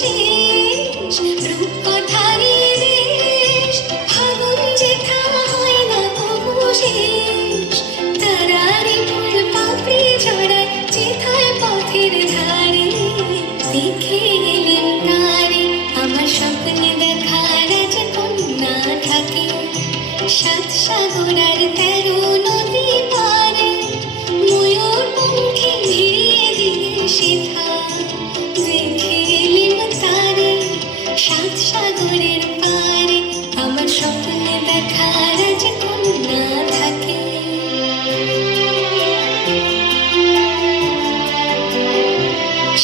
শেষ রূপকথারই দেশ ফাগুন যেথা হয় না তবু শেষ তারারি ফুল পাপড়ি ঝরায় যেথায় পথের ধারে দেখে এলেন তারে আমার স্বপ্নে দেখা রাজকন্যা থাকে সাত সাগর আর 13 নদী পারে ময়ূর পঙ্খে ভিড়িয়ে দিলে সেথা দেখে এলেন তারে সাত সাগরের পারে আমার স্বপ্নে দেখা রাজকন্যা থাকে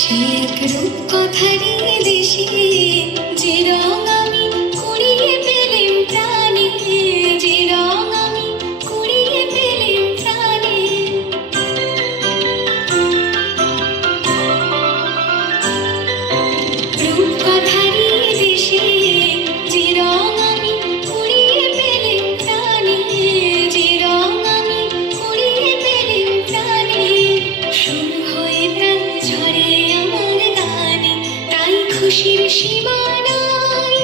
সে এক রূপকথারই দেশে যে রং আমি কুড়িয়ে পেলেম প্রাণে যে রং আমি কুড়িয়ে পেলেম প্রাণে রূপকথারই দেশে যে রং আমি কুড়িয়ে পেলেম প্রাণে যে রং আমি কুড়িয়ে পেলেম প্রাণে শুরু হয়ে প্রাণ ঝরে আমার গানে তাই খুশির সীমা নাই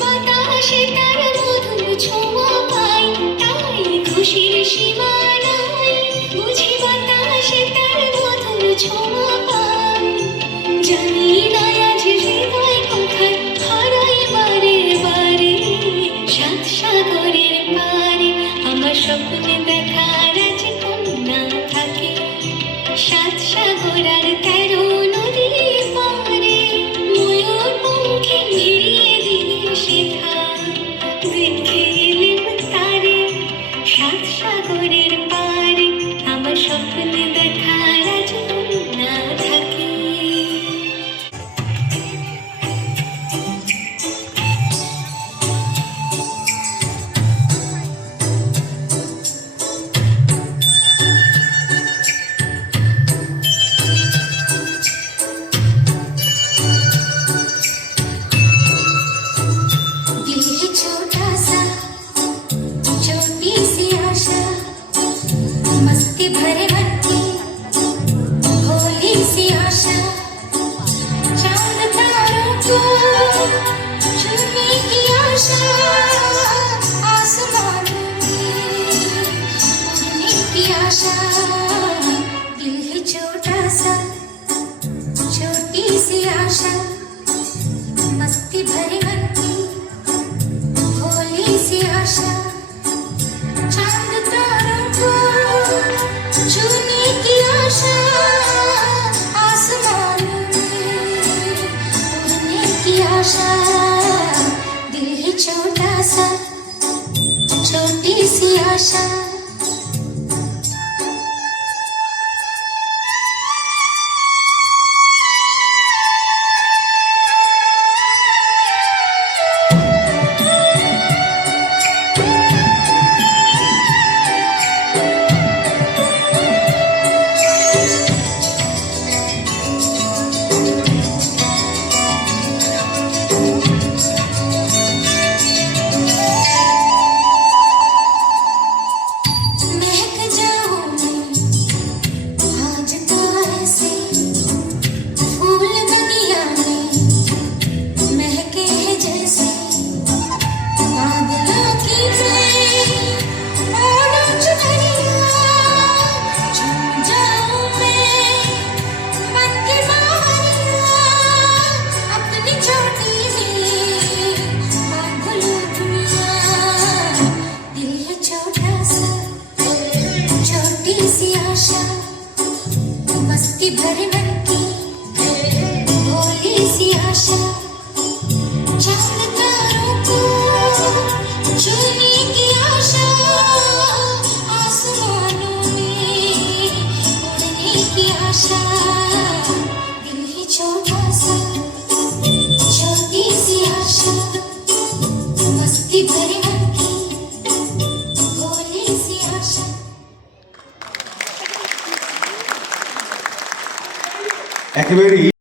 বাতাসে তার মধুর ছোঁয়া পাই তাই খুশির সীমা নাই বুঝি বাতাসে তার মধুর ছোঁয়া পাই জানি না আজ হৃদয় কোথায় হারাই বারে বারে সাত সাগরের পারে আমার স্বপ্নে দেখা রাজকন্যা থাকে সাত সাগর আর 13 নদী পারে ময়ূর পঙ্খে ভিড়িয়ে দিলে সেথা দেখে এলেন তারে সাত সাগরের পারে আমার স্বপ্নে দেখা রাজকন্যা থাকে दिल है छोटा सा छोटी सी आशा मस्ती भरे मन की भोली सी आशा चांद तारों को छूने की आशा आसमानों में उड़ने की आशा दिल है छोटा सा छोटी सी आशा मस्ती भरे मन की भोली सी आशा चांद तारों को छूने की आशा आसमानों में उड़ने की आशा दिल है छोटा सा छोटी सी आशा महक जाऊं मैं आज तो ऐसे फूल बगिया में महके हैं जैसे बादलों की मैं ओढ़ूं चुनरिया झूम जाऊं मैं मन की बावरिया अपनी चोटी में बांध लूं दुनिया दिल है छोटा सा छोटी सी आशा मस्ती भरे मन की भोली सी आशा चांद तारों को छूने की आशा आसमानों में उड़ने की आशा दिल है छोटा सा छोटी सी आशा मस्ती भरे मन की भोली सी आशा একেবারেই